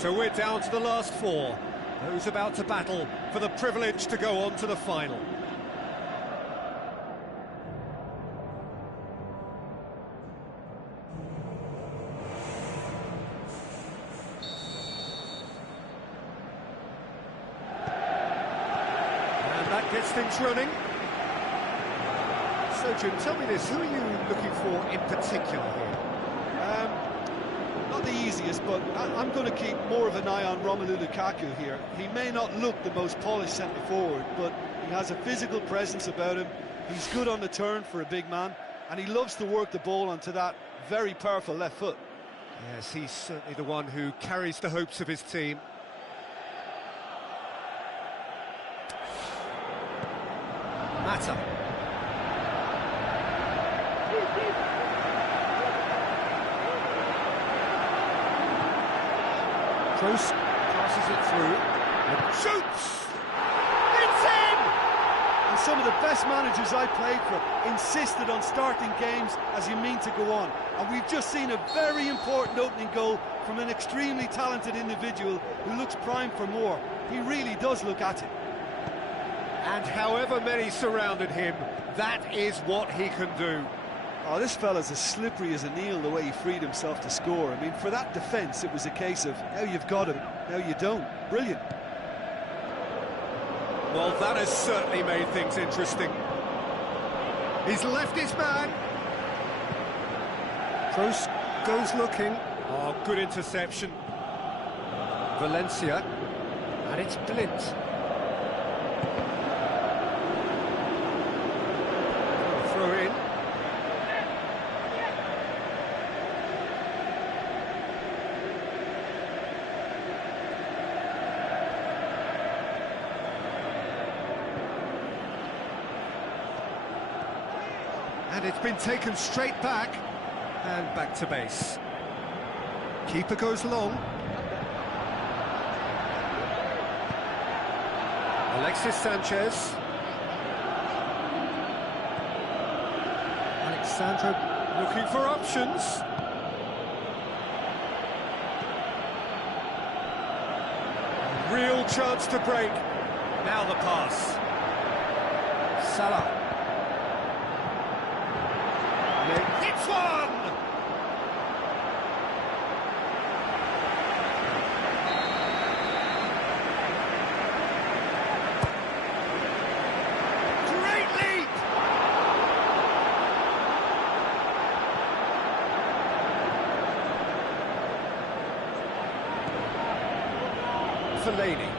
So we're down to the last four. Those about to battle for the privilege to go on to the final. And that gets things running. So, Jim, tell me this, who are you looking for in particular here? Not the easiest, but I'm going to keep more of an eye on Romelu Lukaku here. He may not look the most polished centre-forward, but he has a physical presence about him. He's good on the turn for a big man, and he loves to work the ball onto that very powerful left foot. Yes, he's certainly the one who carries the hopes of his team. Mata. Kroos passes it through and shoots! It's in! And some of the best managers I played for insisted on starting games as you mean to go on. And we've just seen a very important opening goal from an extremely talented individual who looks primed for more. He really does look at it. And however many surrounded him, that is what he can do. Oh, this fella's as slippery as an eel, the way he freed himself to score. I mean, for that defence, it was a case of, now you've got him, now you don't. Brilliant. Well, that has certainly made things interesting. He's left his man. Kroos goes looking. Oh, good interception. Valencia. And it's Blint. Throw in. And it's been taken straight back, and back to base. Keeper goes long. Alexis Sanchez. Alexandro looking for options. A real chance to break. Now the pass. Salah. Hits one! Great leap! Fellaini.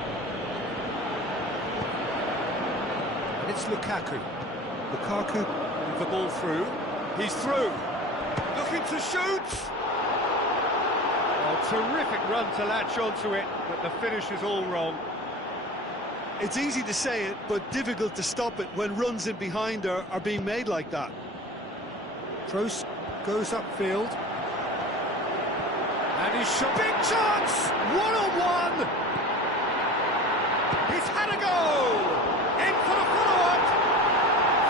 And it's Lukaku. Lukaku with the ball through. He's through. Looking to shoot! Oh, terrific run to latch onto it, but the finish is all wrong. It's easy to say it, but difficult to stop it when runs in behind are being made like that. Kroos goes upfield. And he's shot. Big chance! One-on-one! He's had a go! In for the follow-up!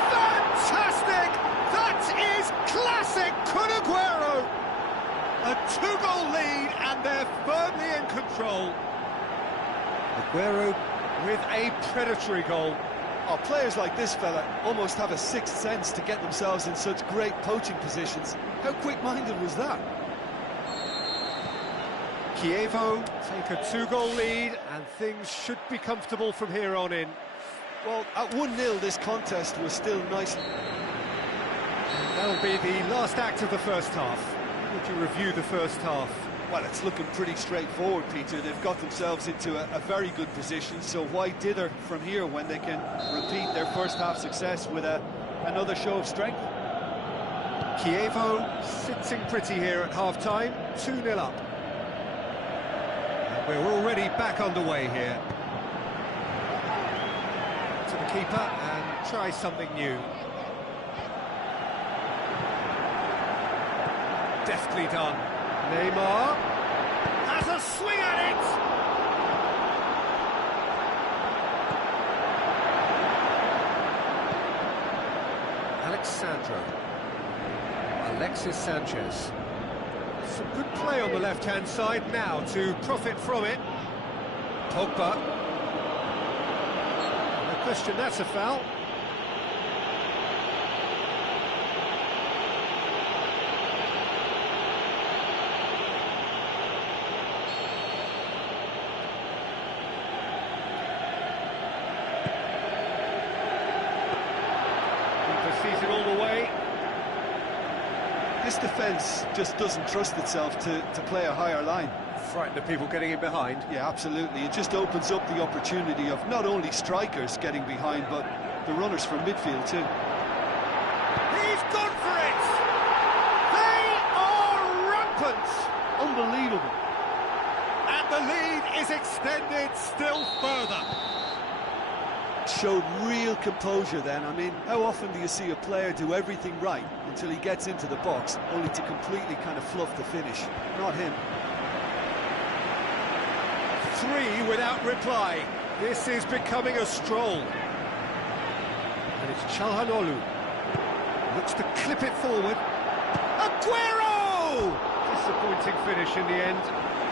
Fantastic! That is classic Kun Aguero! A two-goal lead, and they're firmly in control. Aguero with a predatory goal. Oh, players like this fella almost have a sixth sense to get themselves in such great poaching positions. How quick-minded was that? Chievo take a two-goal lead, and things should be comfortable from here on in. Well, at 1-0, this contest was still nice. That'll be the last act of the first half. How would you review the first half? Well, it's looking pretty straightforward, Peter. They've got themselves into a very good position, so why dither from here when they can repeat their first half success with another show of strength? Chievo sitting pretty here at half-time, 2-0 up. And we're already back underway here. To the keeper and try something new. Deftly done. Neymar has a swing at it! Alexandro. Alexis Sanchez. Some good play on the left-hand side now to profit from it. Pogba. No question, that's a foul. Keeper sees it all the way. This defence just doesn't trust itself to play a higher line. Frightened of people getting in behind. Yeah, absolutely. It just opens up the opportunity of not only strikers getting behind, but the runners from midfield too. He's gone for it! They are rampant! Unbelievable. And the lead is extended still further. Showed real composure then. I mean, how often do you see a player do everything right until he gets into the box, only to completely kind of fluff the finish? Not him. 3 without reply. This is becoming a stroll. And it's Çalhanoğlu. Looks to clip it forward. Aguero! Disappointing finish in the end.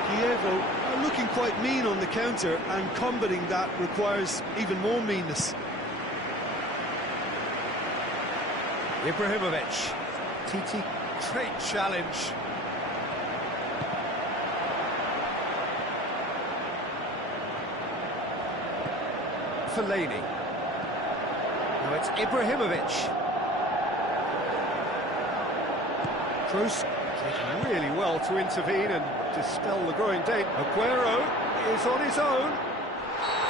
Kievo are looking quite mean on the counter, and combating that requires even more meanness. Ibrahimovic. Titi, great challenge. Fellaini. Now it's Ibrahimovic. Kroos did really well to intervene and dispel the growing danger. Aguero is on his own.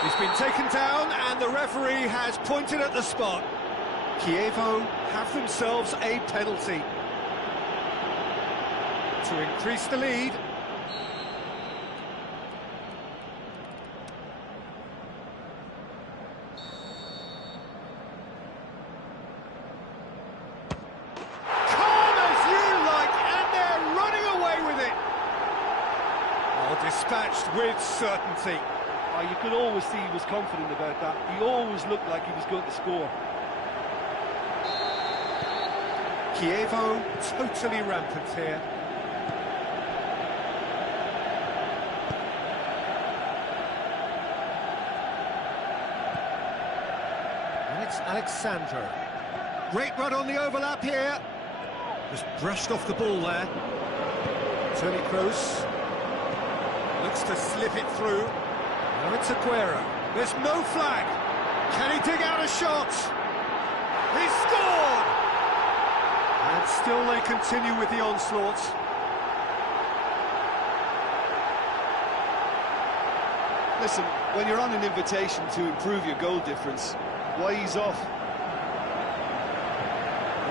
He's been taken down and the referee has pointed at the spot. Kievo have themselves a penalty to increase the lead. Dispatched with certainty. Oh, you could always see he was confident about that. He always looked like he was going to score. Kievo totally rampant here. And it's Alexandro. Great run on the overlap here. Just brushed off the ball there. Toni Kroos. Looks to slip it through. Now it's Aguero. There's no flag. Can he dig out a shot? He scored! And still they continue with the onslaught. Listen, when you're on an invitation to improve your goal difference, why ease off?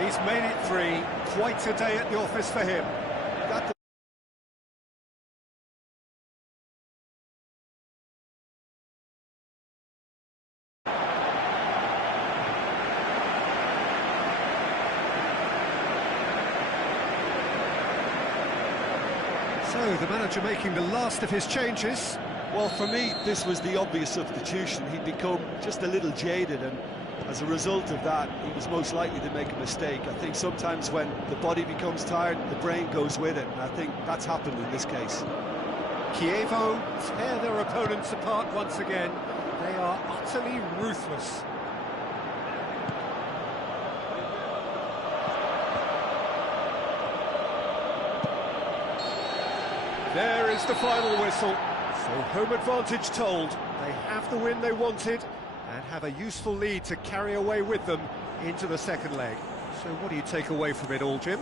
He's made it 3. Quite a day at the office for him. Got the So, the manager making the last of his changes. Well, for me, this was the obvious substitution. He'd become just a little jaded, and as a result of that, he was most likely to make a mistake. I think sometimes when the body becomes tired, the brain goes with it, and I think that's happened in this case. Kievo tear their opponents apart once again. They are utterly ruthless. There is the final whistle. So home advantage told. They have the win they wanted and have a useful lead to carry away with them into the second leg. So what do you take away from it all, Jim?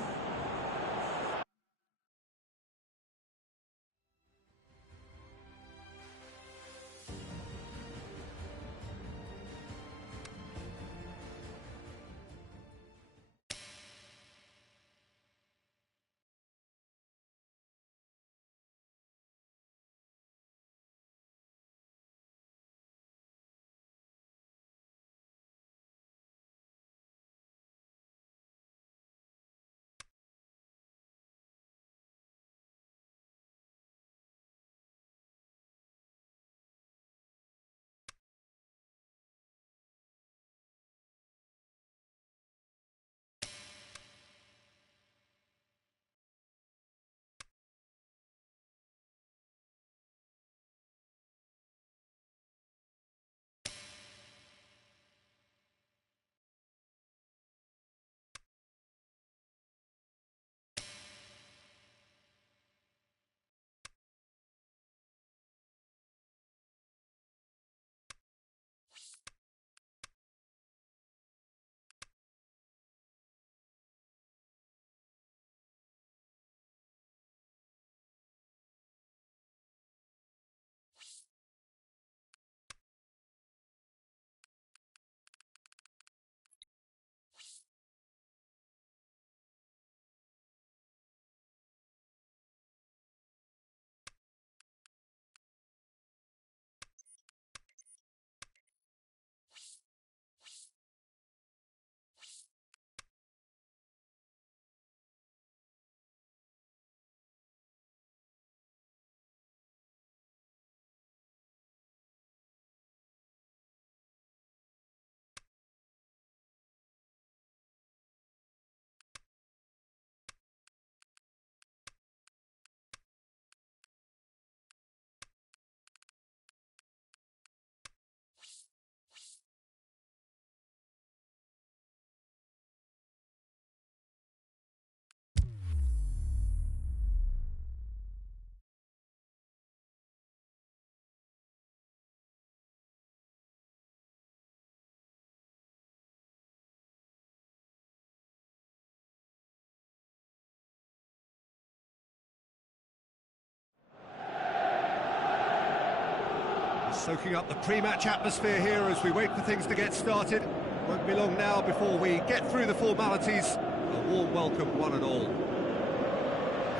Soaking up the pre-match atmosphere here as we wait for things to get started. Won't be long now before we get through the formalities. A warm welcome, one and all.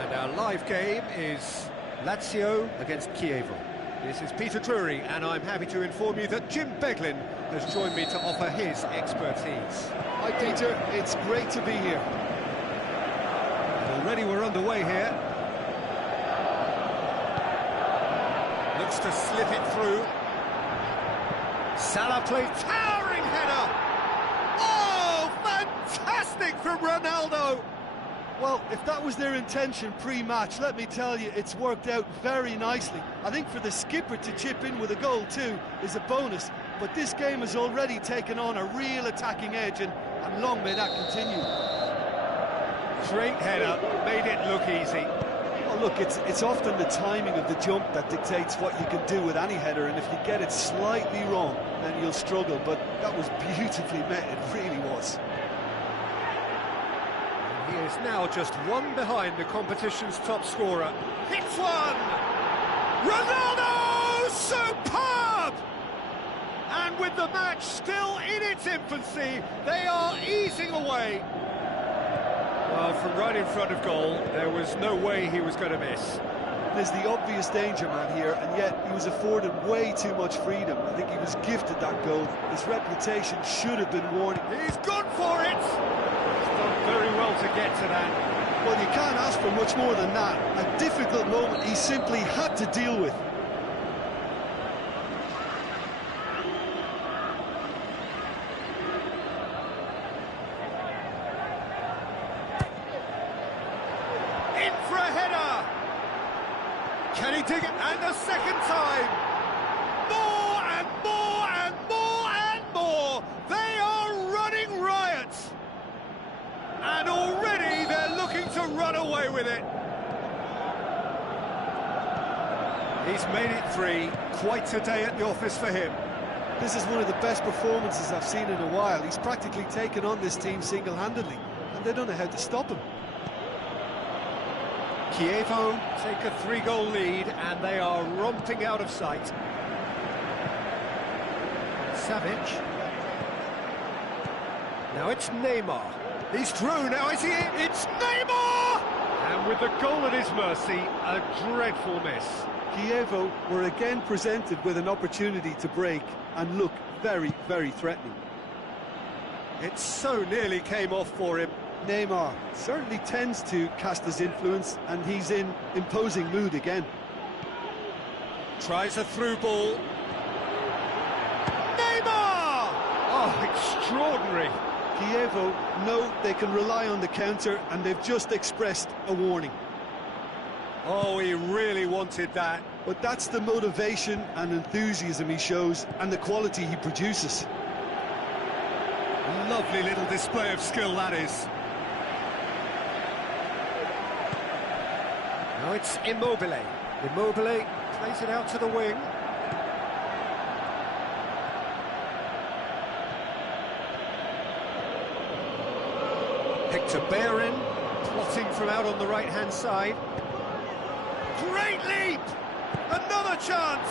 And our live game is Lazio against Chievo. This is Peter Drury, and I'm happy to inform you that Jim Beglin has joined me to offer his expertise. Hi Peter, it's great to be here. Already we're underway here. Looks to slip it through. Salah plays towering header. Oh, fantastic from Ronaldo. Well, if that was their intention pre-match, let me tell you, it's worked out very nicely. I think for the skipper to chip in with a goal too is a bonus, but this game has already taken on a real attacking edge, and long may that continue. Great header, made it look easy. Well, look, it's often the timing of the jump that dictates what you can do with any header, and if you get it slightly wrong, then you'll struggle, but that was beautifully met, it really was. He is now just one behind the competition's top scorer. Hits one! Ronaldo! Superb! And with the match still in its infancy, they are easing away. Well, from right in front of goal, there was no way he was going to miss. There's the obvious danger man here, and yet he was afforded way too much freedom. I think he was gifted that goal. His reputation should have been warning. He's gone for it! He's done very well to get to that. Well, you can't ask for much more than that. A difficult moment he simply had to deal with. In for a header! Can he dig it? And a second time! More and more and more and more! They are running riot! And already they're looking to run away with it. He's made it three. Quite a day at the office for him. This is one of the best performances I've seen in a while. He's practically taken on this team single-handedly, and they don't know how to stop him. Chievo take a 3-goal lead, and they are romping out of sight. Savic. Now it's Neymar. He's through, now is he in? It's Neymar! And with the goal at his mercy, a dreadful miss. Chievo were again presented with an opportunity to break and look very, very threatening. It so nearly came off for him. Neymar certainly tends to cast his influence, and he's in imposing mood again. Tries a through ball. Neymar! Oh, extraordinary. Chievo know they can rely on the counter, and they've just expressed a warning. Oh, he really wanted that. But that's the motivation and enthusiasm he shows, and the quality he produces. Lovely little display of skill, that is. Now it's Immobile. Immobile plays it out to the wing. Hector Bellerin, plotting from out on the right-hand side. Great leap! Another chance!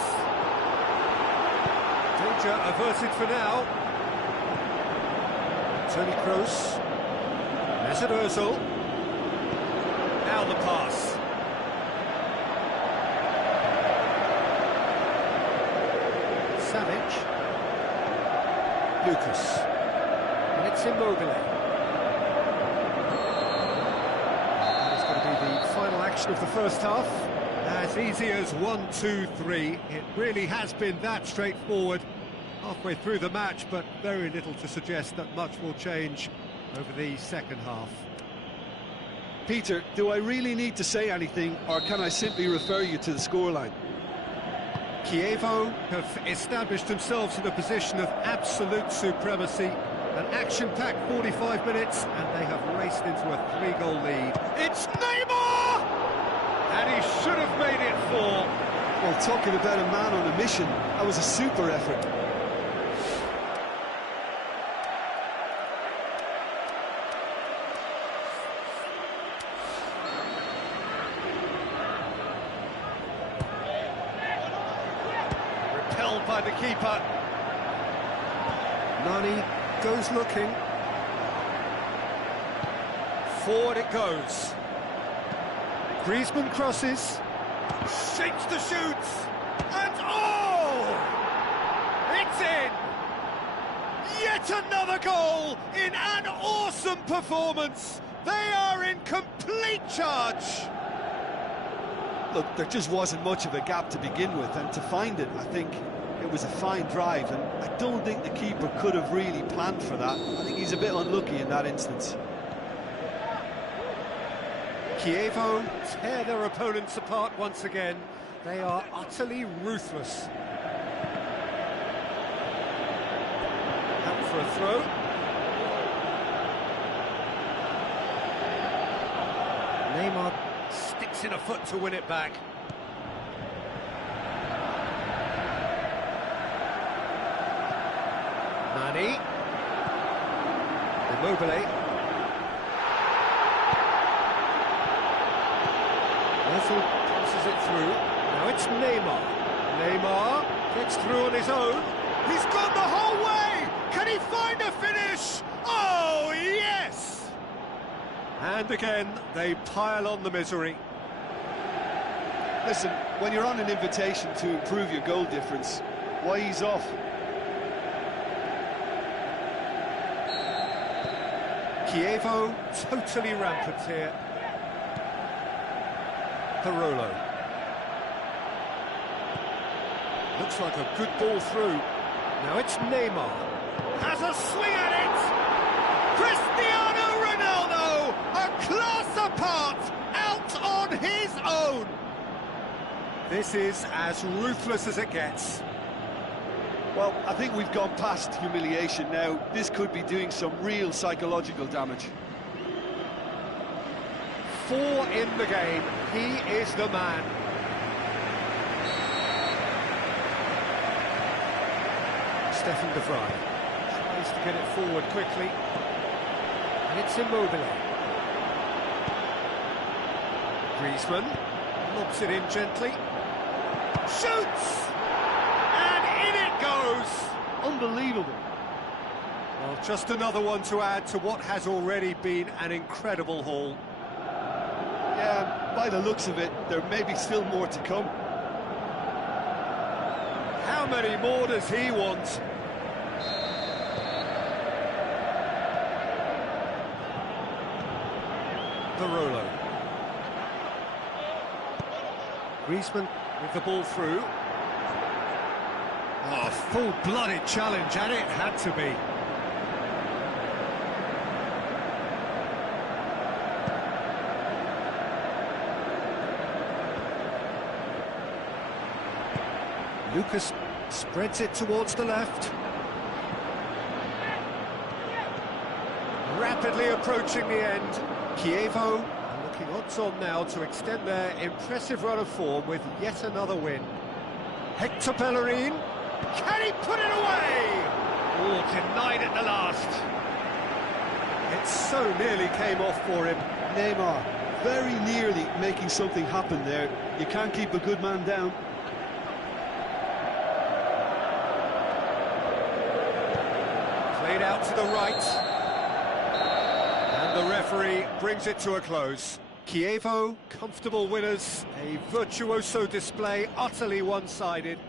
Danger averted for now. Toni Kroos. Mesut Ozil. Now the pass. Savic. Lucas. And it's Immobile. That is going to be the final action of the first half. As easy as 1, 2, 3. It really has been that straightforward. Halfway through the match, but very little to suggest that much will change over the second half. Peter, do I really need to say anything, or can I simply refer you to the scoreline? Chievo have established themselves in a position of absolute supremacy. An action-packed 45 minutes, and they have raced into a 3-goal lead. It's Neymar! And he should have made it 4. Well, talking about a man on a mission, that was a super effort. Repelled by behind the keeper. Nani goes looking. Forward it goes. Griezmann crosses. Shapes the shoots. And oh! It's in! Yet another goal in an awesome performance. They are in complete charge. Look, there just wasn't much of a gap to begin with, and to find it, I think it was a fine drive, and I don't think the keeper could have really planned for that. I think he's a bit unlucky in that instance. Kievo tear their opponents apart once again. They are utterly ruthless. Out for a throw. Neymar sticks in a foot to win it back. Nani. Immobile. Ethel passes it through. Now it's Neymar. Neymar gets through on his own. He's gone the whole way! Can he find a finish? Oh, yes! And again, they pile on the misery. Listen, when you're on an invitation to improve your goal difference, why ease off? Kievo totally rampant here. Parolo. Looks like a good ball through. Now it's Neymar. Has a swing at it! Cristiano Ronaldo! A class apart! Out on his own! This is as ruthless as it gets. Well, I think we've gone past humiliation now. This could be doing some real psychological damage. 4 in the game. He is the man. Stefan de Vrij tries to get it forward quickly. And it's Immobile. Griezmann lobs it in gently. Shoots! And in it goes! Unbelievable. Well, just another one to add to what has already been an incredible haul. Yeah, by the looks of it, there may be still more to come. How many more does he want? Parolo. Griezmann with the ball through. Oh, full-blooded challenge, and it had to be. Lucas spreads it towards the left. Rapidly approaching the end. Kievo are looking odds-on now to extend their impressive run of form with yet another win. Hector Bellerin. Can he put it away? Oh, denied at the last. It so nearly came off for him. Neymar, very nearly making something happen there. You can't keep a good man down. Played out to the right. And the referee brings it to a close. Kievo, comfortable winners. A virtuoso display, utterly one-sided.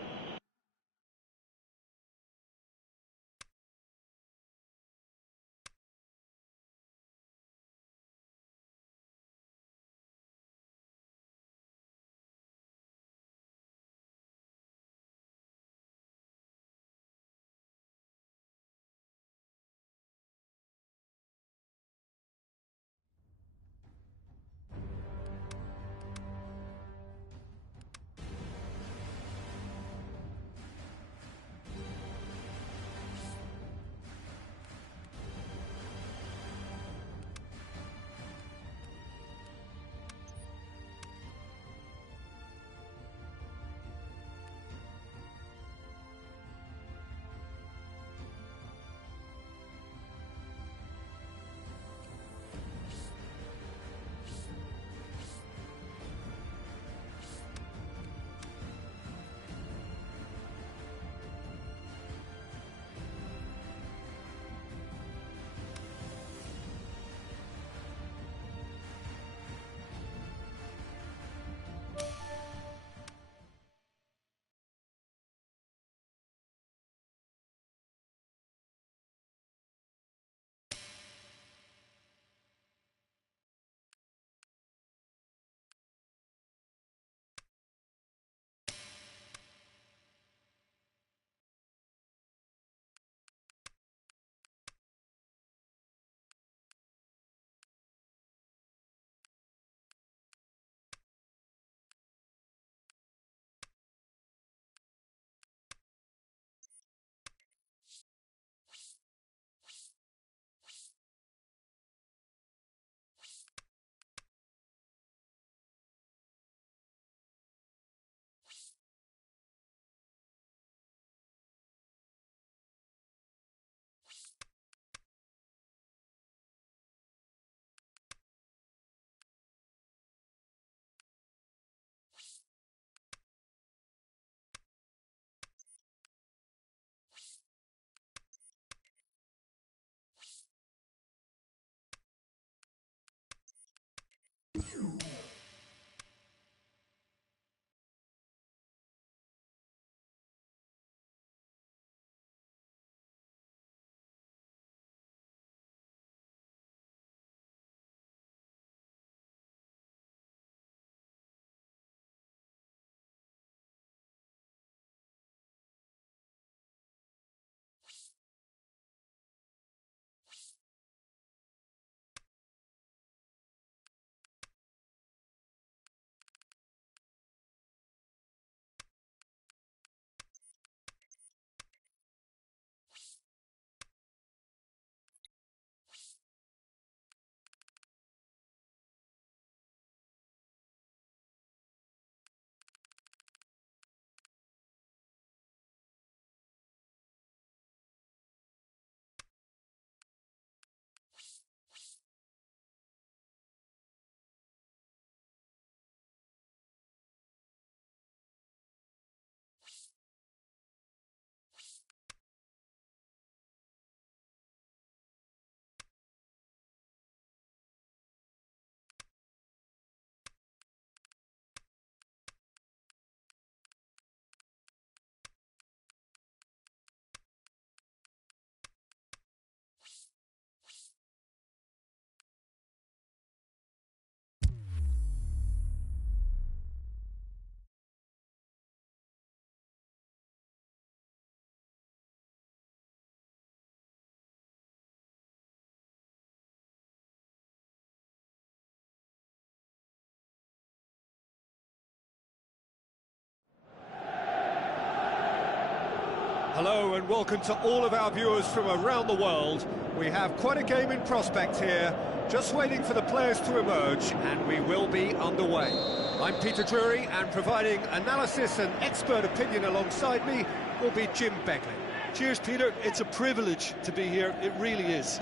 Hello and welcome to all of our viewers from around the world. We have quite a game in prospect here, just waiting for the players to emerge, and we will be underway. I'm Peter Drury, and providing analysis and expert opinion alongside me will be Jim Begley. Cheers, Peter. It's a privilege to be here. It really is.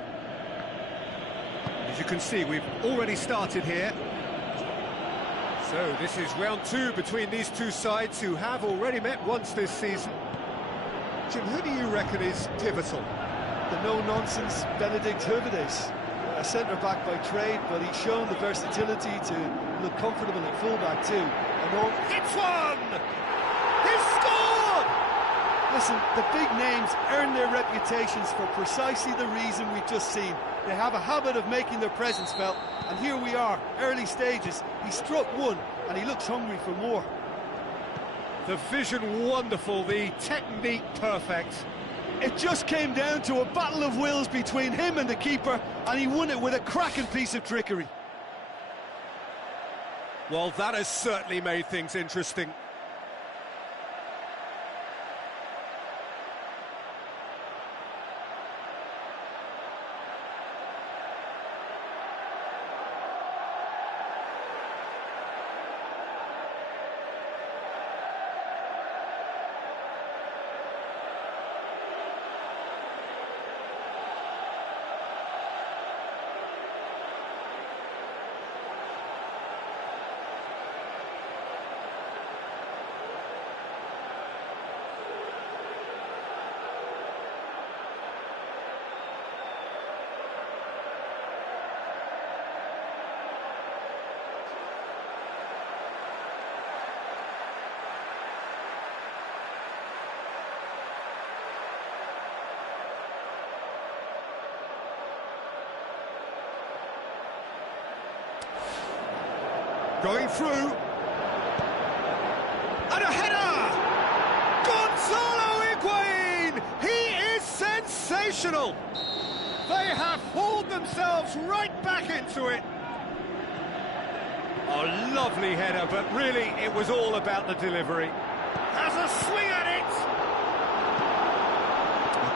As you can see, we've already started here. So this is round two between these two sides who have already met once this season. Jim, who do you reckon is pivotal? The no-nonsense Benedict Hövedes, a centre-back by trade, but he's shown the versatility to look comfortable at full-back too. Hits one! He's scored! Listen, the big names earn their reputations for precisely the reason we've just seen. They have a habit of making their presence felt, and here we are, early stages. He struck one, and he looks hungry for more. The vision wonderful, the technique perfect. It just came down to a battle of wills between him and the keeper, and he won it with a cracking piece of trickery. Well, that has certainly made things interesting. Going through. And a header! Gonzalo Higuain! He is sensational! They have hauled themselves right back into it. A lovely header, but really it was all about the delivery. Has a swing at it!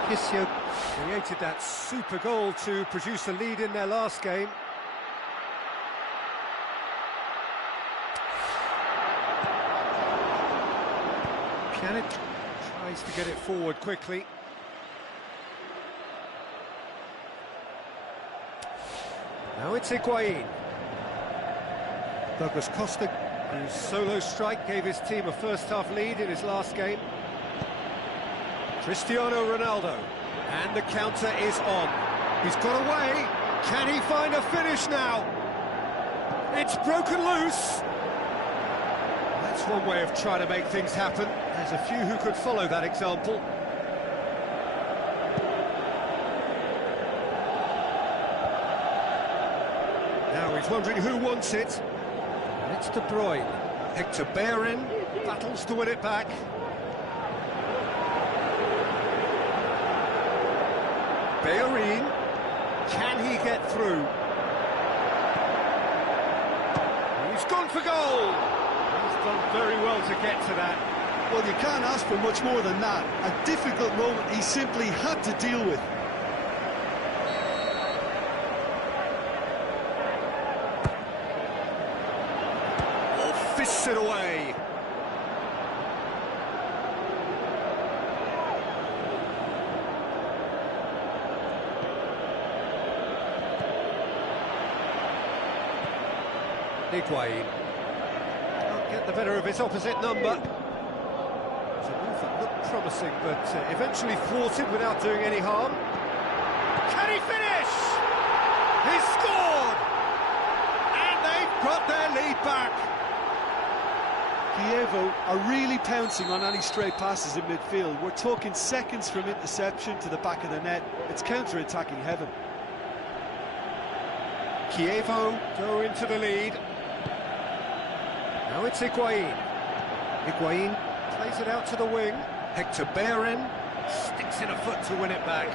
Yagizyagiz created that super goal to produce a lead in their last game. Pjanic tries to get it forward quickly. Now it's Higuain. Douglas Costa, whose solo strike gave his team a first-half lead in his last game. Cristiano Ronaldo, and the counter is on. He's got away. Can he find a finish now? It's broken loose. That's one way of trying to make things happen. There's a few who could follow that example. Now he's wondering who wants it. And it's De Bruyne. Hector Bellerin battles to win it back. Bellerin, can he get through? He's gone for goal. He's done very well to get to that. Well, you can't ask for much more than that. A difficult moment he simply had to deal with. Oh, fists it away. Higuain can't get the better of his opposite number. It's a move that looked promising, but eventually thwarted without doing any harm. Can he finish? He's scored! And they've got their lead back. Chievo are really pouncing on any stray passes in midfield. We're talking seconds from interception to the back of the net. It's counter-attacking heaven. Chievo go into the lead. Now it's Higuain. Higuain plays it out to the wing. Hector Bellerin sticks in a foot to win it back.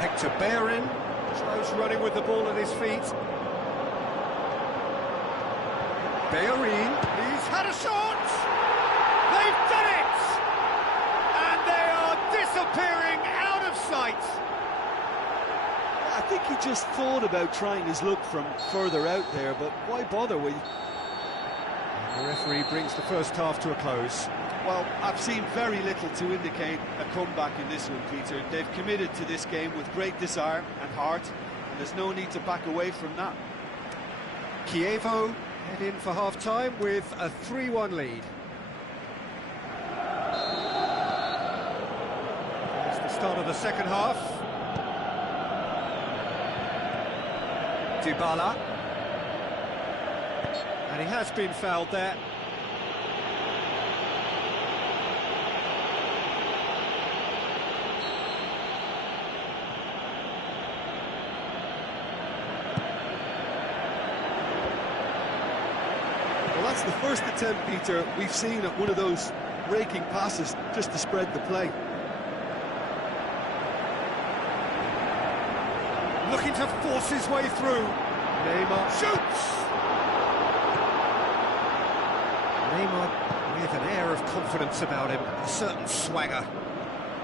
Hector Bellerin tries running with the ball at his feet. Bellerin, he's had a shot! They've done it! And they are disappearing out of sight. I think he just thought about trying his luck from further out there, but why bother with... The referee brings the first half to a close. Well, I've seen very little to indicate a comeback in this one, Peter. They've committed to this game with great desire and heart, and there's no need to back away from that. Chievo head in for half-time with a 3-1 lead. There's the start of the second half. Dybala. And he has been fouled there. Well, that's the first attempt, Peter, we've seen at one of those raking passes just to spread the play. Looking to force his way through. Neymar shoots! Neymar with an air of confidence about him, a certain swagger.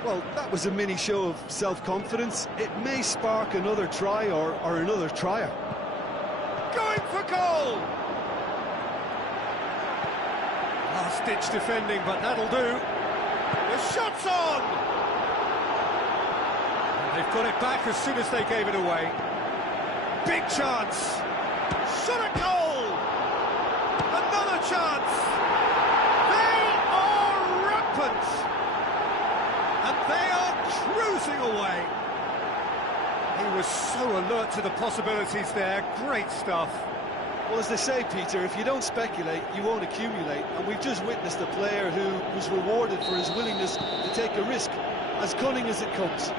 Well, that was a mini show of self-confidence. It may spark another try or another trier. Going for goal! Last-ditch defending, but that'll do. The shot's on! And they've got it back as soon as they gave it away. Big chance! Shot at goal! Another chance! They are rampant! And they are cruising away! He was so alert to the possibilities there, great stuff. Well, as they say, Peter, if you don't speculate, you won't accumulate. And we've just witnessed a player who was rewarded for his willingness to take a risk, as cunning as it comes.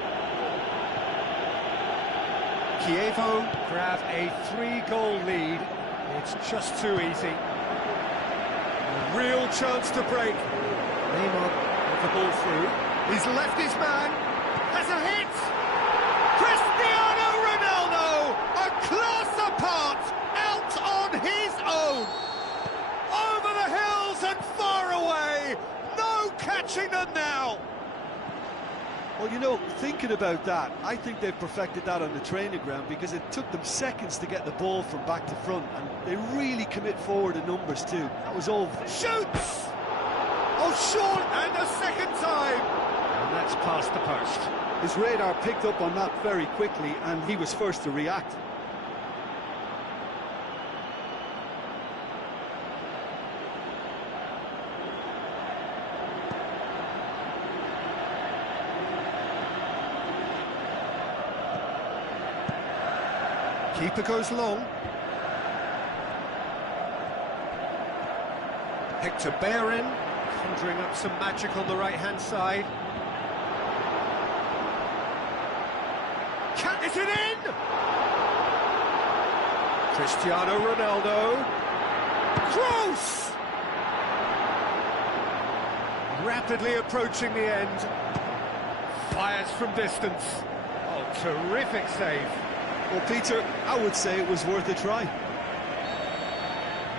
Chievo grab a 3-goal lead. It's just too easy. A real chance to break. Neymar with the ball through. He's left his man. Has a hit. Cristiano Ronaldo, a class apart, out on his own. Over the hills and far away. No catching them now. Well, you know, thinking about that, I think they've perfected that on the training ground because it took them seconds to get the ball from back to front, and they really commit forward in numbers too. That was all. Shoots! Oh, short, and a second time! And that's past the post. His radar picked up on that very quickly, and he was first to react. Keeper goes long. Hector Bellerin, conjuring up some magic on the right-hand side. Is it in? Cristiano Ronaldo. Kroos! Rapidly approaching the end. Fires from distance. Oh, terrific save. Well, Peter, I would say it was worth a try.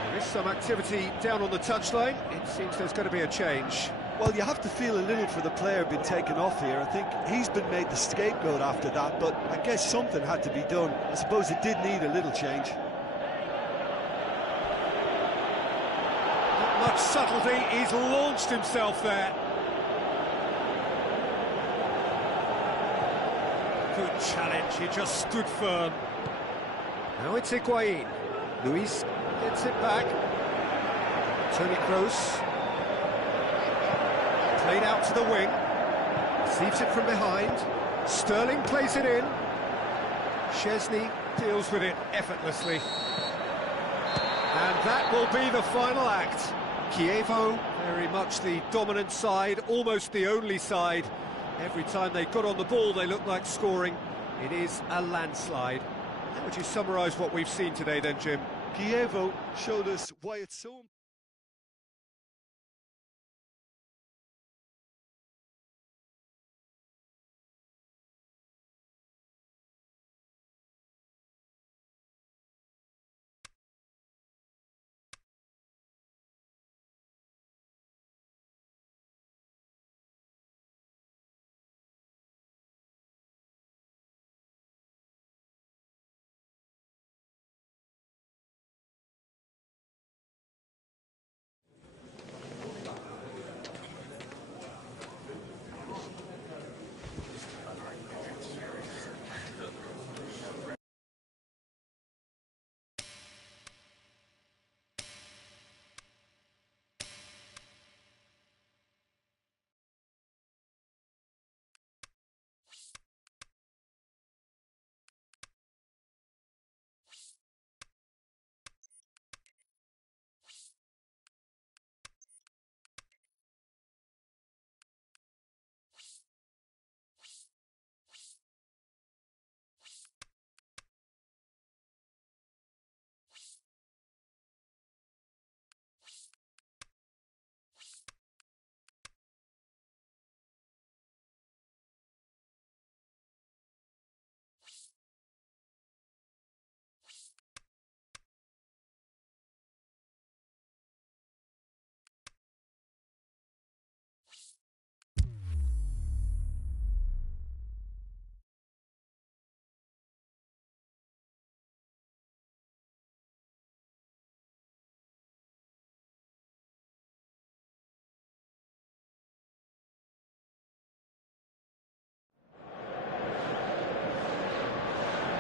There is some activity down on the touchline. It seems there's going to be a change. Well, you have to feel a little for the player being taken off here. I think he's been made the scapegoat after that, but I guess something had to be done. I suppose it did need a little change. Not much subtlety, he's launched himself there. Good challenge, he just stood firm. Now it's Higuain. Luis gets it back. Toni Kroos. Played out to the wing, receives it from behind, Sterling plays it in, Szczesny deals with it effortlessly. And that will be the final act. Chievo, very much the dominant side, almost the only side. Every time they got on the ball they looked like scoring. It is a landslide. How would you summarise what we've seen today then, Jim? Chievo showed us why it's so important.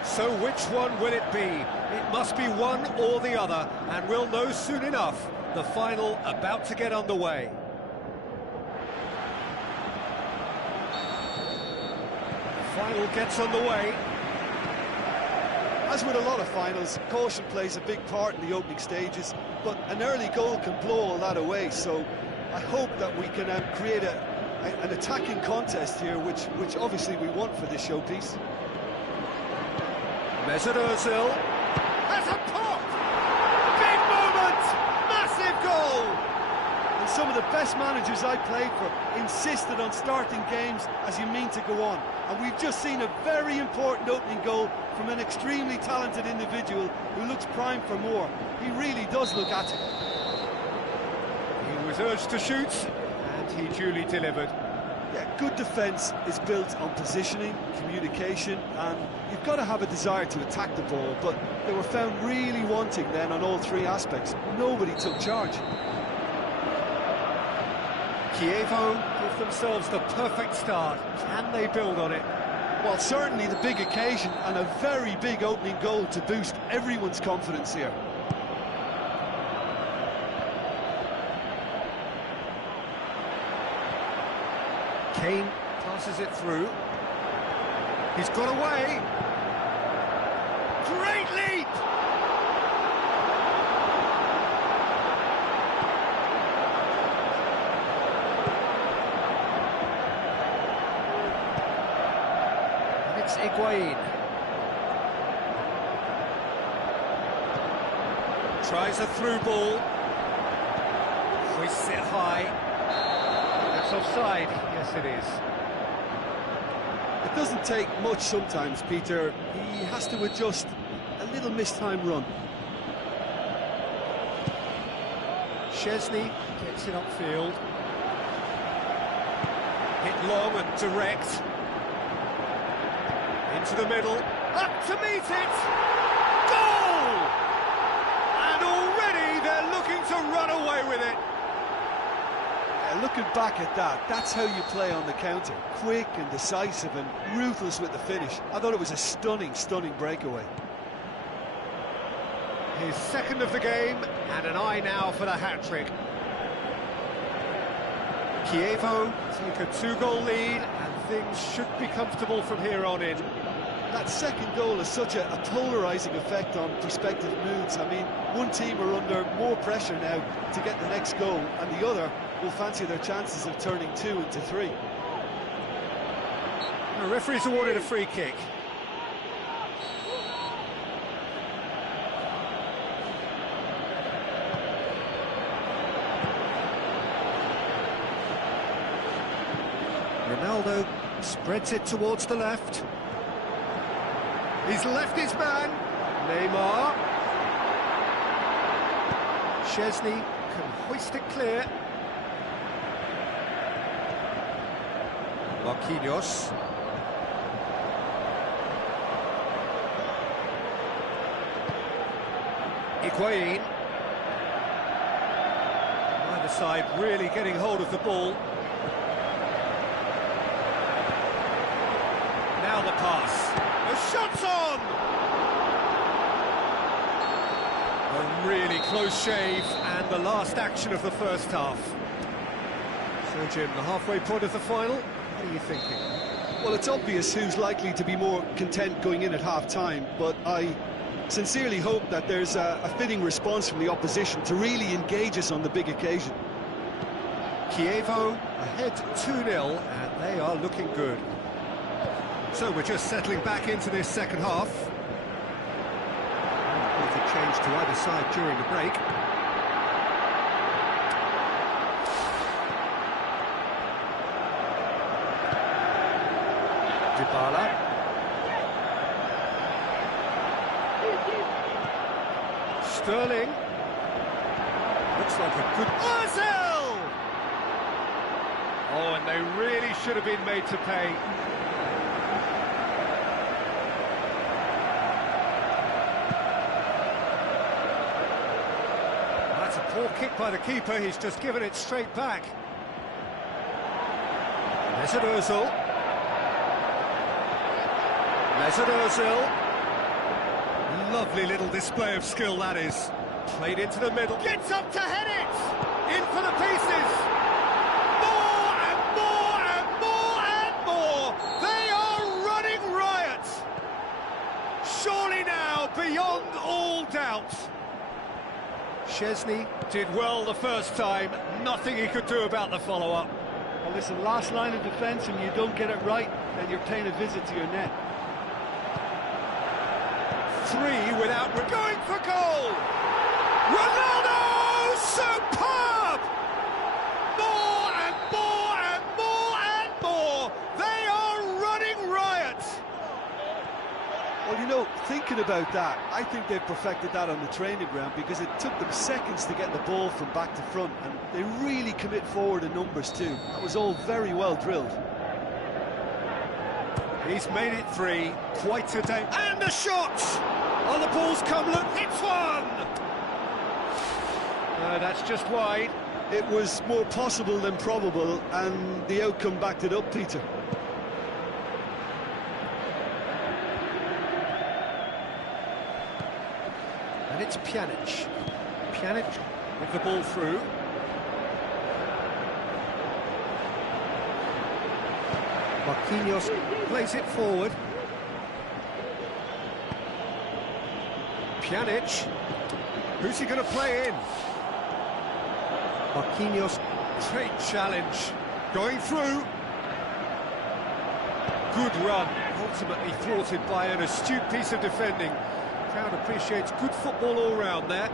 So which one will it be? It must be one or the other, and we'll know soon enough. The final about to get underway. The final gets underway. As with a lot of finals, caution plays a big part in the opening stages, but an early goal can blow all that away, so I hope that we can create an attacking contest here, which obviously we want for this showpiece. Mesut Ozil has a pop! Big moment! Massive goal! And some of the best managers I played for insisted on starting games as you mean to go on. And we've just seen a very important opening goal from an extremely talented individual who looks primed for more. He really does look at it. He was urged to shoot, and he duly delivered. Yeah, good defence is built on positioning, communication, and you've got to have a desire to attack the ball, but they were found really wanting then on all three aspects. Nobody took charge. Chievo give themselves the perfect start. Can they build on it? Well, certainly the big occasion and a very big opening goal to boost everyone's confidence here. Kane passes it through. He's got away. Great leap! Higuain. Tries a through ball. Hoists it high. That's offside. Yes, it is. It doesn't take much sometimes, Peter. He has to adjust a little mistimed run. Szczesny gets it upfield. Hit long and direct. Into the middle. Up to meet it! Goal! And already they're looking to run away with it. Looking back at that, that's how you play on the counter. Quick and decisive and ruthless with the finish. I thought it was a stunning, stunning breakaway. His second of the game, and an eye now for the hat-trick. Chievo take a 2-goal lead, and things should be comfortable from here on in. That second goal has such a polarising effect on prospective moods. I mean, one team are under more pressure now to get the next goal, and the other will fancy their chances of turning 2 into 3. The referee's awarded a free kick. Ronaldo spreads it towards the left. He's left his man. Neymar. Szczesny can hoist it clear. Marquinhos. Higuain. Neither side really getting hold of the ball. Now the pass. The shot's on! A really close shave, and the last action of the first half. So, Jim, the halfway point of the final, what are you thinking? Well, it's obvious who's likely to be more content going in at half-time, but I sincerely hope that there's a fitting response from the opposition to really engage us on the big occasion. Chievo ahead 2-0, and they are looking good. So we're just settling back into this second half. With a change to either side during the break. Dybala. Sterling. Looks like a good... Ozil! Oh, and they really should have been made to pay. That's a poor kick by the keeper, he's just given it straight back. Mesut Ozil. Mesut Ozil. Lovely little display of skill, that is. Played into the middle. Gets up to head it! In for the pieces! More and more and more and more! They are running riot! Surely now, beyond all doubt. Szczesny did well the first time, nothing he could do about the follow-up. Well, listen, last line of defence, and you don't get it right, then you're paying a visit to your net. 3 without... Going for goal! Ronaldo! Superb! More and more and more and more! They are running riot! Well, you know, thinking about that, I think they've perfected that on the training ground because it took them seconds to get the ball from back to front, and they really commit forward in numbers too. That was all very well drilled. He's made it 3, quite a day. And a shot! Oh, the ball's come, look, hits one! That's just wide. It was more possible than probable, and the outcome backed it up, Peter. And it's Pjanic. Pjanic with the ball through. Marquinhos plays it forward. Pjanic. Who's he going to play in? Marquinhos, great challenge. Going through. Good run. ultimately thwarted by an astute piece of defending. Crowd appreciates good football all round there.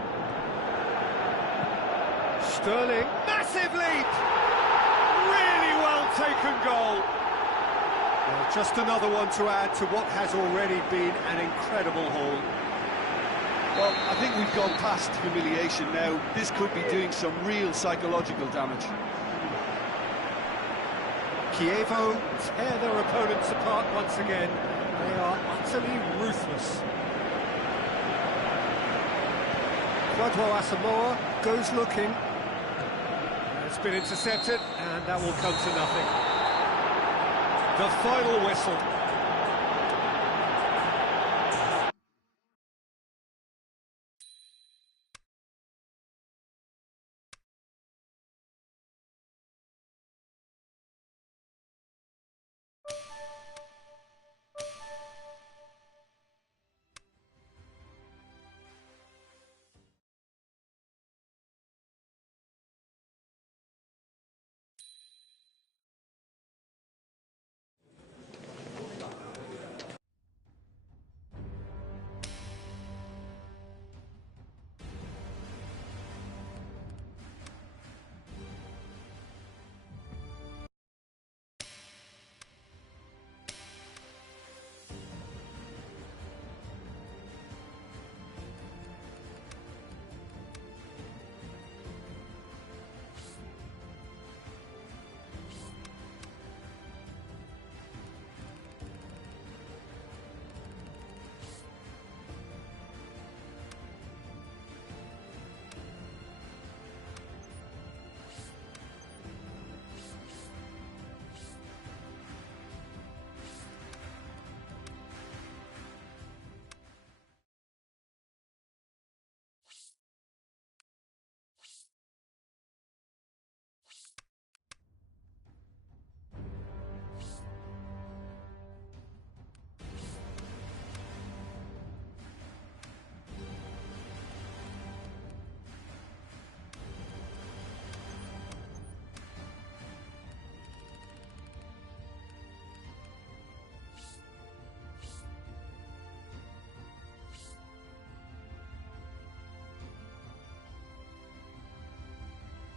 Sterling, massive leap! Really well taken goal. Well, just another one to add to what has already been an incredible haul. Well, I think we've gone past humiliation now. This could be doing some real psychological damage. Kievo tear their opponents apart once again. They are utterly ruthless. Kwadwo Asamoah goes looking. It's been intercepted, and that will come to nothing. The final whistle.